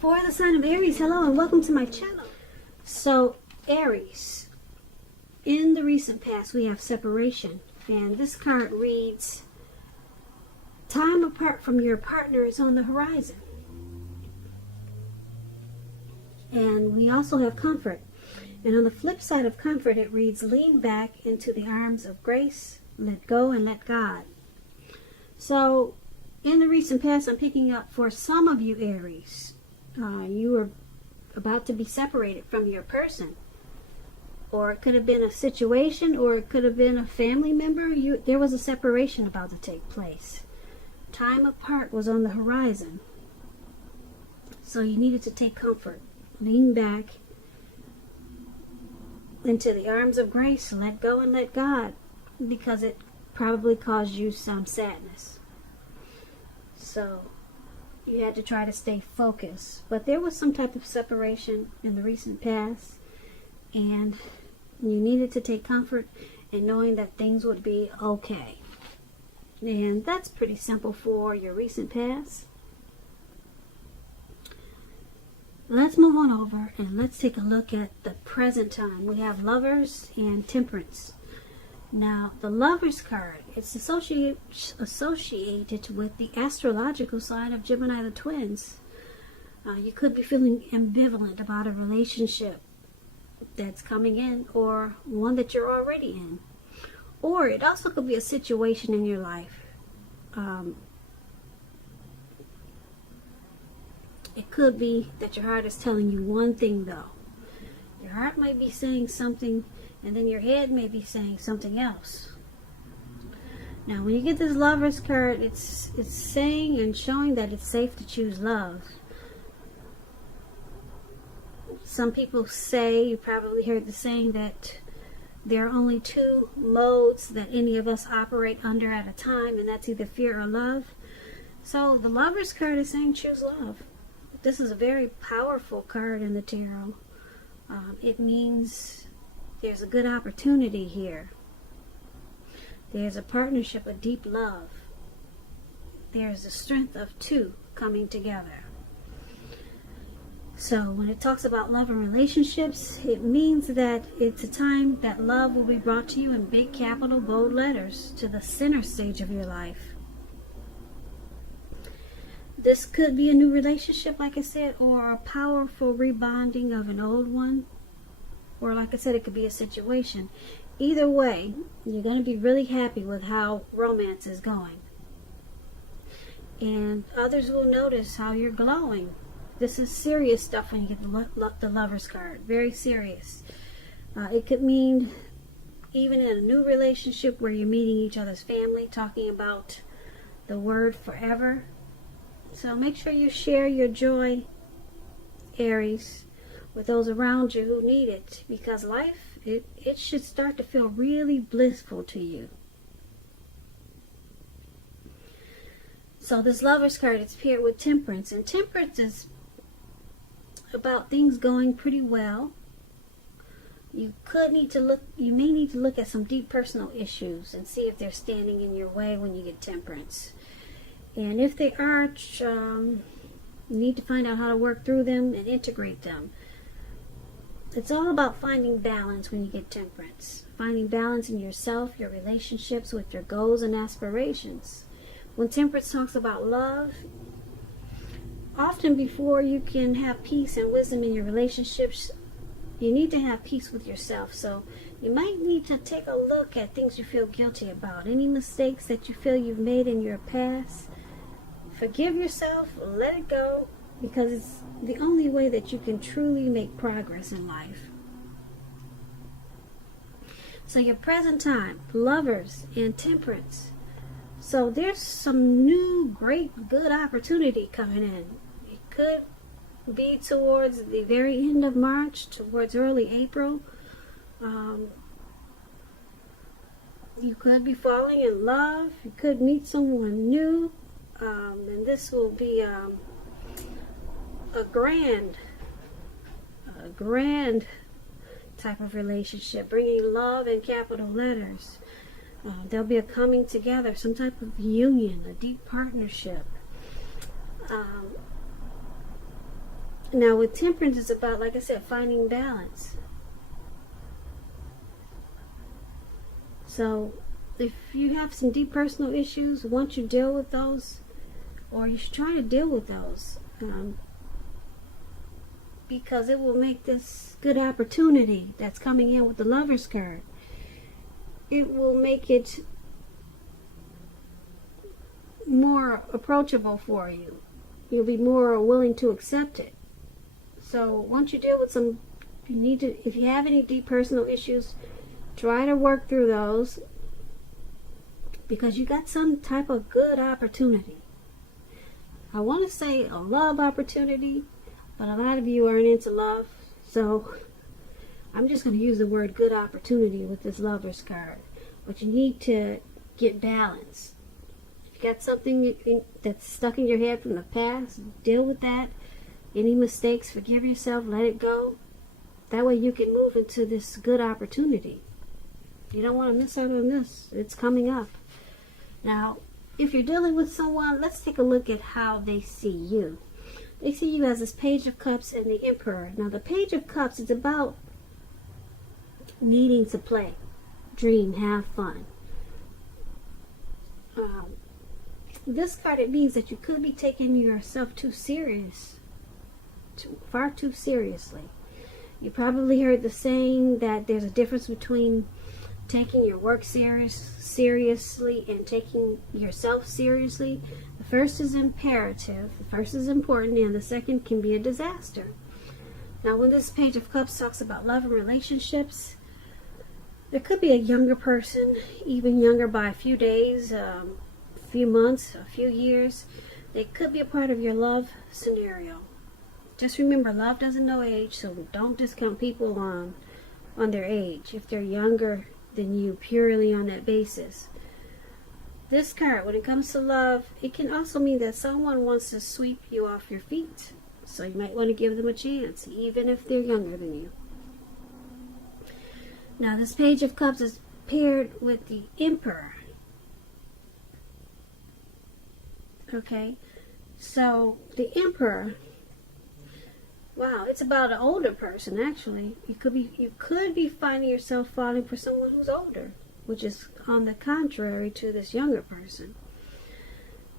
For the sign of Aries, hello and welcome to my channel. So, Aries, in the recent past we have separation, and this card reads, time apart from your partner is on the horizon. And we also have comfort. And on the flip side of comfort, it reads, lean back into the arms of grace, let go and let God. So, in the recent past, I'm picking up for some of you Aries, you are about to be separated from your person. Or it could have been a situation, or it could have been a family member. There was a separation about to take place. Time apart was on the horizon. So you needed to take comfort. Lean back into the arms of grace, let go and let God, because it probably caused you some sadness. So you had to try to stay focused. But there was some type of separation in the recent past, and you needed to take comfort in knowing that things would be okay. And that's pretty simple for your recent past. Let's move on over and let's take a look at the present time. We have Lovers and Temperance. Now, the Lovers card, it's associated with the astrological sign of Gemini the twins. You could be feeling ambivalent about a relationship that's coming in, or one that you're already in. Or it also could be a situation in your life. It could be that your heart is telling you one thing, though. Your heart might be saying something, and then your head may be saying something else. Now, when you get this Lovers card, it's saying and showing that it's safe to choose love. Some people say, you probably heard the saying, that there are only two modes that any of us operate under at a time, and that's either fear or love. So the Lovers card is saying choose love. This is a very powerful card in the tarot. It means there's a good opportunity here. There's a partnership, a deep love. There's the strength of two coming together. So when it talks about love and relationships, it means that it's a time that love will be brought to you in big, capital, bold letters to the center stage of your life. This could be a new relationship, like I said, or a powerful rebonding of an old one. Or like I said, it could be a situation. Either way, you're going to be really happy with how romance is going. And others will notice how you're glowing. This is serious stuff when you get the Lovers card. Very serious. It could mean even in a new relationship where you're meeting each other's family, talking about the word forever. So make sure you share your joy, Aries, with those around you who need it, because life, it should start to feel really blissful to you. So this Lovers card, it's paired with Temperance, and Temperance is about things going pretty well. You may need to look at some deep personal issues and see if they're standing in your way when you get Temperance. And if they are, you need to find out how to work through them and integrate them. It's all about finding balance when you get Temperance. Finding balance in yourself, your relationships, with your goals and aspirations. When Temperance talks about love, often before you can have peace and wisdom in your relationships, you need to have peace with yourself. So you might need to take a look at things you feel guilty about. Any mistakes that you feel you've made in your past. Forgive yourself, let it go, because it's the only way that you can truly make progress in life. So your present time, Lovers and Temperance. So there's some new, great, good opportunity coming in. It could be towards the very end of March, towards early April. You could be falling in love. You could meet someone new. And this will be a grand type of relationship, bringing love in capital letters. There'll be a coming together, some type of union, a deep partnership. Now with Temperance, it's about, like I said, finding balance. So if you have some deep personal issues, once you deal with those, or you should try to deal with those, because it will make this good opportunity that's coming in with the Lovers card, it will make it more approachable for you. You'll be more willing to accept it. So once you deal with some, you need to, if you have any deep personal issues, try to work through those, because you got some type of good opportunity. I want to say a love opportunity, but a lot of you aren't into love, so I'm just going to use the word good opportunity with this Lovers card. But you need to get balance. If you got something that's stuck in your head from the past, deal with that. Any mistakes, forgive yourself, let it go. That way you can move into this good opportunity. You don't want to miss out on this. It's coming up. Now, if you're dealing with someone, let's take a look at how they see you. They see you as this Page of Cups and the Emperor. Now, the Page of Cups is about needing to play, dream, have fun. This card, it means that you could be taking yourself too serious. Far too seriously. You probably heard the saying that there's a difference between taking your work seriously and taking yourself seriously. The first is imperative, the first is important, and the second can be a disaster. Now, when this Page of Cups talks about love and relationships, there could be a younger person, even younger by a few days, a few months, a few years. They could be a part of your love scenario. Just remember, love doesn't know age, so don't discount people on their age if they're younger than you, purely on that basis. This card, when it comes to love, it can also mean that someone wants to sweep you off your feet. So you might want to give them a chance, even if they're younger than you. Now, this Page of Cups is paired with the Emperor. Okay, so the Emperor, wow, it's about an older person, actually. You could be finding yourself falling for someone who's older, which is on the contrary to this younger person.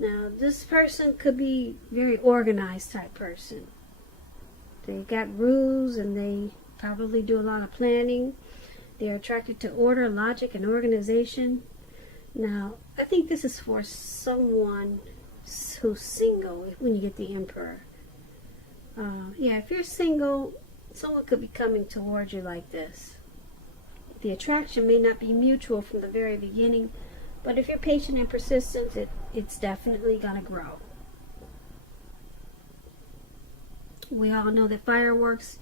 Now, this person could be very organized type person. They got rules and they probably do a lot of planning. They're attracted to order, logic, and organization. Now, I think this is for someone who's single when you get the Emperor. Yeah, if you're single, someone could be coming towards you like this. The attraction may not be mutual from the very beginning, but if you're patient and persistent, it's definitely going to grow. We all know that fireworks,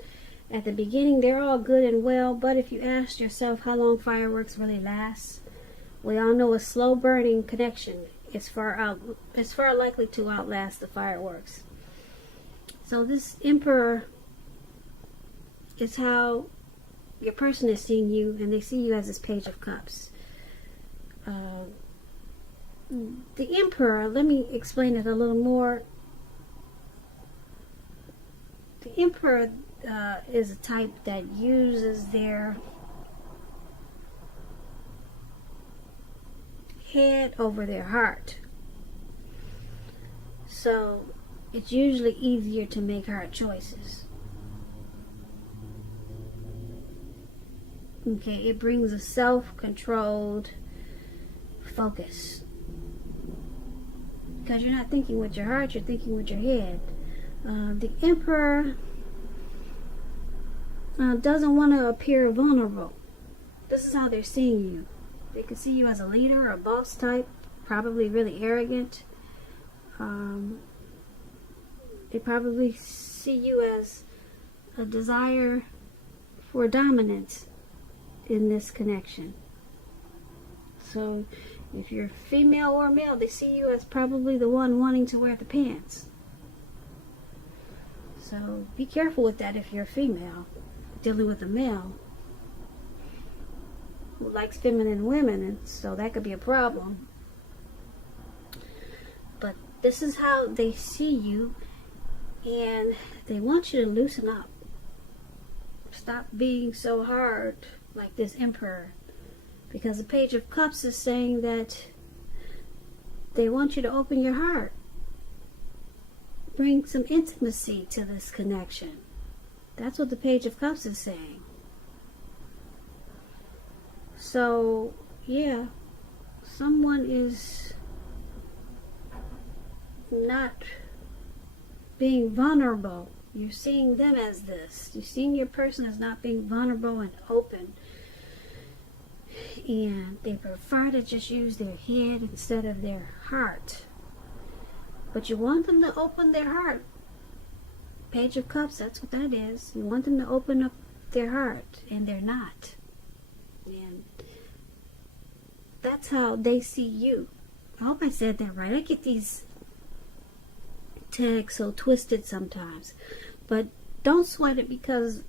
at the beginning, they're all good and well, but if you asked yourself how long fireworks really last, we all know a slow burning connection is far likely to outlast the fireworks. So this Emperor is how your person is seeing you, and they see you as this Page of Cups. The Emperor, let me explain it a little more. The Emperor is a type that uses their head over their heart. So it's usually easier to make hard choices. Okay, it brings a self-controlled focus. Because you're not thinking with your heart, you're thinking with your head. The Emperor doesn't want to appear vulnerable. This is how they're seeing you. They can see you as a leader or a boss type, probably really arrogant. They probably see you as a desire for dominance in this connection. So if you're female or male, they see you as probably the one wanting to wear the pants. So be careful with that if you're a female dealing with a male who likes feminine women, and so that could be a problem. But this is how they see you, And they want you to loosen up. Stop being so hard like this Emperor. Because the Page of Cups is saying that they want you to open your heart. Bring some intimacy to this connection. That's what the Page of Cups is saying. So, yeah, someone is not being vulnerable. You're seeing them as this. You're seeing your person as not being vulnerable and open. And they prefer to just use their head instead of their heart. But you want them to open their heart. Page of Cups, that's what that is. You want them to open up their heart, and they're not. And that's how they see you. I hope I said that right. I get these tags so twisted sometimes. But don't sweat it, because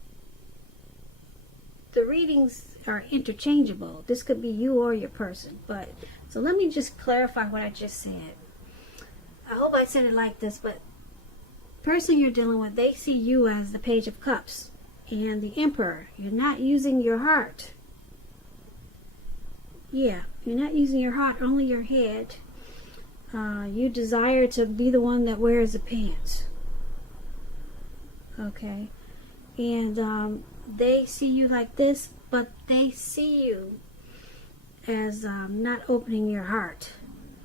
the readings are interchangeable. This could be you or your person. But so let me just clarify what I just said. I hope I said it like this, but the person you're dealing with, they see you as the Page of Cups and the Emperor. You're not using your heart. Yeah, you're not using your heart, only your head. You desire to be the one that wears the pants. Okay. And they see you like this, but they see you as not opening your heart.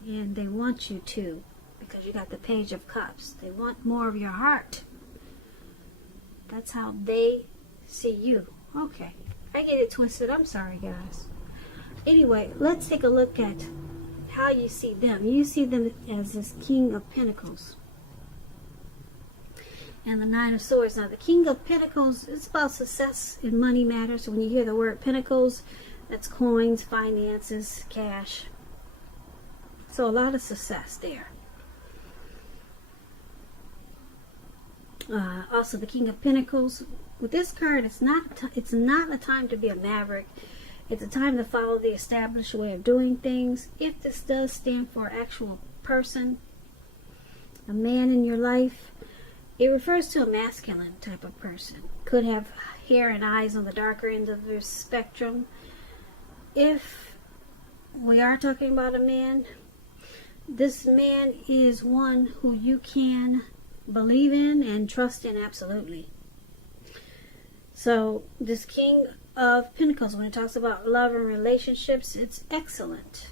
And they want you to, because you got the Page of Cups. They want more of your heart. That's how they see you. Okay. I get it twisted. I'm sorry, guys. Anyway, let's take a look at how you see them. You see them as this King of Pentacles and the Nine of Swords. Now, the King of Pentacles is about success in money matters. So when you hear the word Pentacles, that's coins, finances, cash. So a lot of success there. Also, the King of Pentacles. With this card, it's not a time to be a maverick. It's a time to follow the established way of doing things. If this does stand for an actual person, a man in your life, it refers to a masculine type of person. Could have hair and eyes on the darker end of the spectrum. If we are talking about a man, this man is one who you can believe in and trust in absolutely. So this King of Pentacles, when it talks about love and relationships, it's excellent.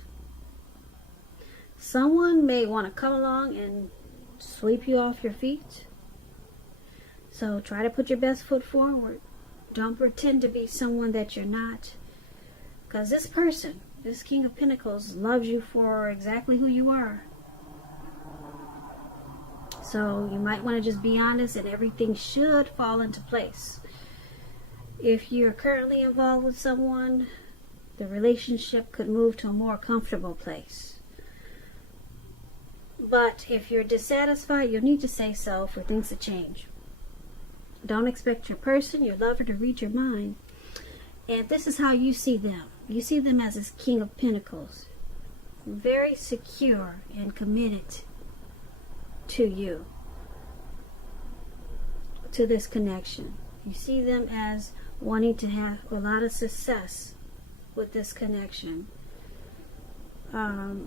Someone may want to come along and sweep you off your feet. So try to put your best foot forward. Don't pretend to be someone that you're not. Because this person, this King of Pentacles, loves you for exactly who you are. So you might want to just be honest, and everything should fall into place. If you're currently involved with someone, the relationship could move to a more comfortable place. But if you're dissatisfied, you'll need to say so for things to change. Don't expect your person, your lover, to read your mind. And this is how you see them. You see them as this King of Pentacles. Very secure and committed to you. To this connection. You see them as wanting to have a lot of success with this connection. You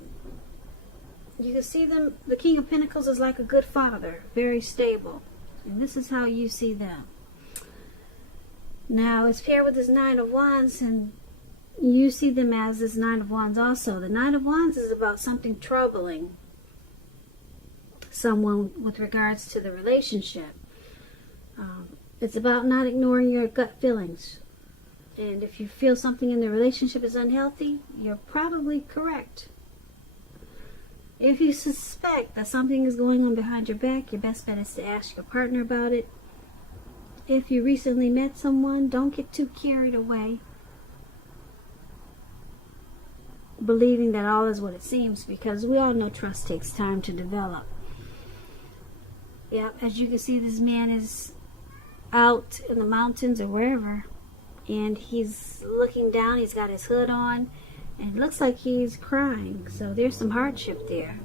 can see them, the King of Pentacles is like a good father, very stable. And this is how you see them. Now, it's paired with this Nine of Wands, and you see them as this Nine of Wands also. The Nine of Wands is about something troubling someone with regards to the relationship. It's about not ignoring your gut feelings. And if you feel something in the relationship is unhealthy, you're probably correct. If you suspect that something is going on behind your back, your best bet is to ask your partner about it. If you recently met someone, don't get too carried away, believing that all is what it seems, because we all know trust takes time to develop. Yeah, as you can see, this man is out in the mountains or wherever, and he's looking down. He's got his hood on, and it looks like he's crying. So there's some hardship there.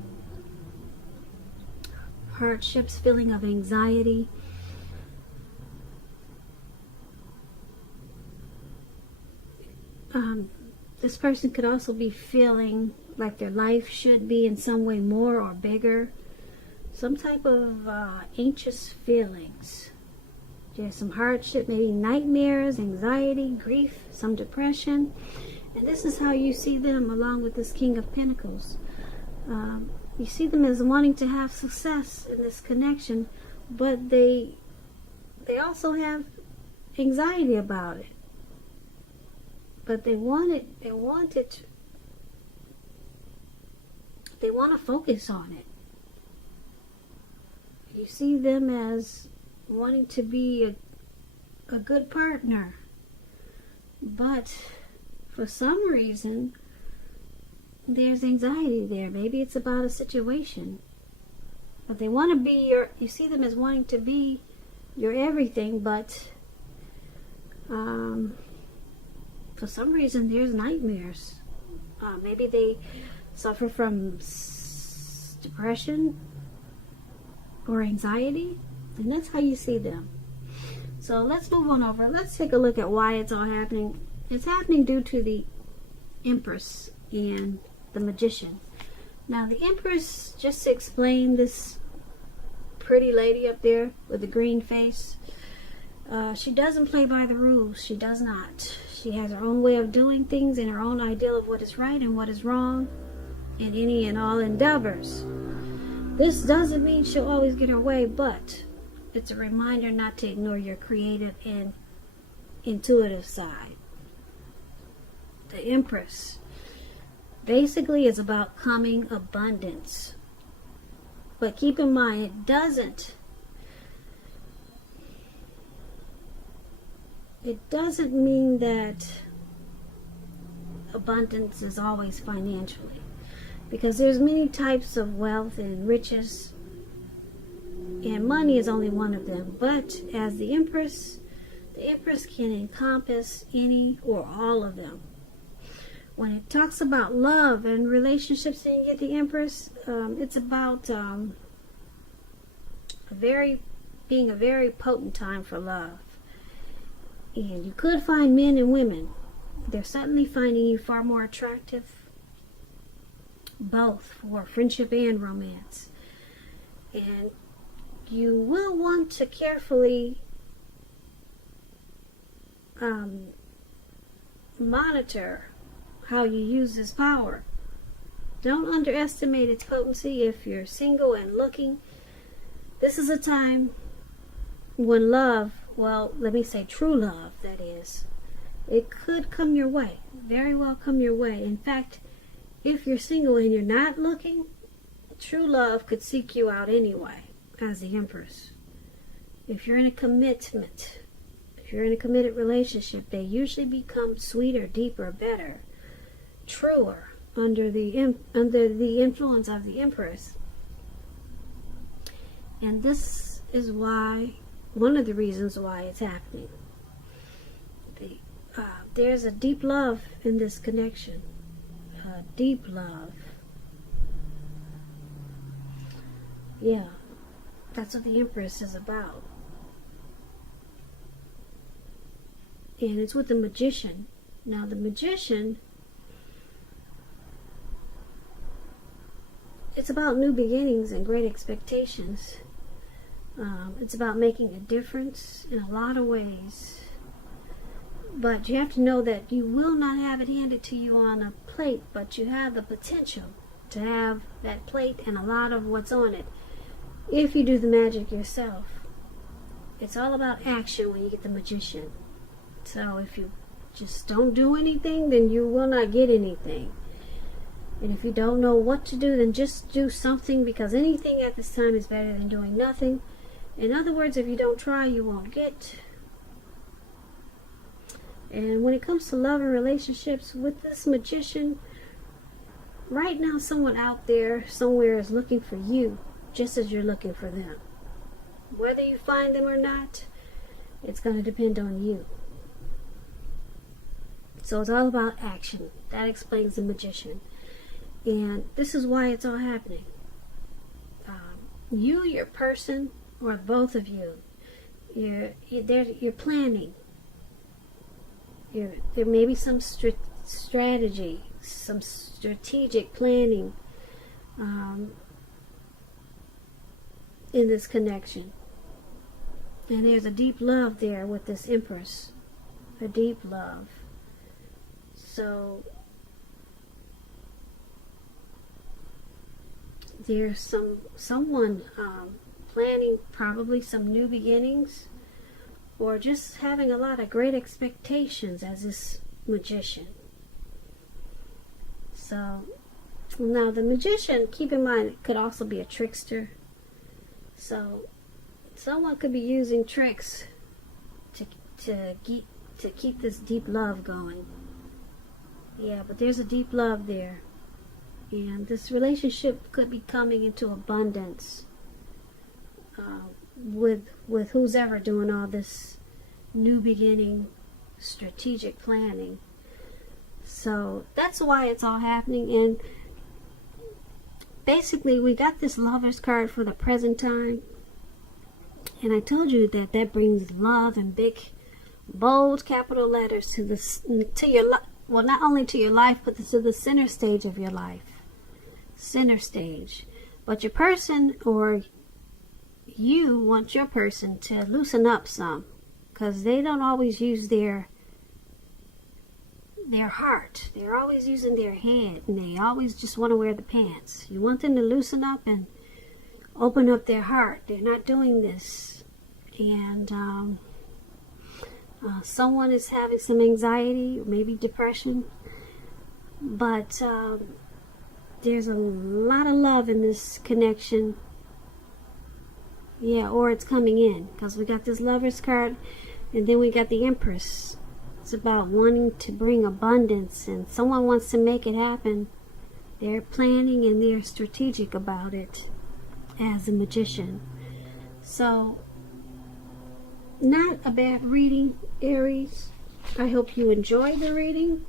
hardships, feeling of anxiety. This person could also be feeling like their life should be in some way more or bigger. Some type of anxious feelings. There's some hardship, maybe nightmares, anxiety, grief, some depression. And this is how you see them along with this King of Pentacles. You see them as wanting to have success in this connection, but they also have anxiety about it. But they want to focus on it. You see them as wanting to be a good partner. But for some reason, there's anxiety there. Maybe it's about a situation. But they want to be you see them as wanting to be your everything, but for some reason there's nightmares. Maybe they suffer from depression or anxiety, and that's how you see them. So let's move on over. Let's take a look at why it's all happening. It's happening due to the Empress and the Magician. Now the Empress, just to explain, this pretty lady up there with the green face, she doesn't play by the rules. She does not. She has her own way of doing things and her own ideal of what is right and what is wrong in any and all endeavors. This doesn't mean she'll always get her way, but it's a reminder not to ignore your creative and intuitive side. The Empress basically is about coming abundance. But keep in mind, it doesn't mean that abundance is always financially. Because there's many types of wealth and riches, and money is only one of them. But as the Empress can encompass any or all of them. When it talks about love and relationships and you get the Empress, it's about being a very potent time for love. And you could find men and women. They're certainly finding you far more attractive, both for friendship and romance. And you will want to carefully monitor how you use this power. Don't underestimate its potency. If you're single and looking, this is a time when love, well, let me say true love, that is, it could come your way, very well come your way. In fact, if you're single and you're not looking, true love could seek you out anyway, as the Empress. If you're in a commitment, if you're in a committed relationship, they usually become sweeter, deeper, better, truer under the influence of the Empress. And this is why, one of the reasons why it's happening. There's a deep love in this connection. Deep love. Yeah, that's what the Empress is about. And it's with the Magician. Now the Magician, it's about new beginnings and great expectations. It's about making a difference in a lot of ways. But you have to know that you will not have it handed to you on a plate, but you have the potential to have that plate and a lot of what's on it if you do the magic yourself. It's all about action when you get the Magician. So if you just don't do anything, then you will not get anything. And if you don't know what to do, then just do something, because anything at this time is better than doing nothing. In other words, if you don't try, you won't get. And when it comes to love and relationships, with this Magician, right now someone out there somewhere is looking for you, just as you're looking for them. Whether you find them or not, it's going to depend on you. So it's all about action. That explains the Magician. And this is why it's all happening. you, your person, or both of you, you're planning. There may be some strategy, some strategic planning in this connection. And there's a deep love there with this Empress. A deep love. So there's someone planning probably some new beginnings, or just having a lot of great expectations as this Magician. So now the Magician, keep in mind, could also be a trickster. So someone could be using tricks to keep this deep love going. Yeah, but there's a deep love there. And this relationship could be coming into abundance with who's ever doing all this new beginning, strategic planning. So that's why it's all happening. And basically, we got this Lover's card for the present time. And I told you that brings love in big, bold capital letters to your life. Well, not only to your life, but to the center stage of your life. Center stage. But your person, or you want your person to loosen up some, because they don't always use their heart. They're always using their head, and they always just want to wear the pants. You want them to loosen up and open up their heart. They're not doing this. And someone is having some anxiety, maybe depression, but there's a lot of love in this connection. Yeah, or it's coming in, because we got this Lover's card, and then we got the Empress. It's about wanting to bring abundance, and someone wants to make it happen. They're planning and they're strategic about it as a Magician. So, not a bad reading, Aries. I hope you enjoyed the reading.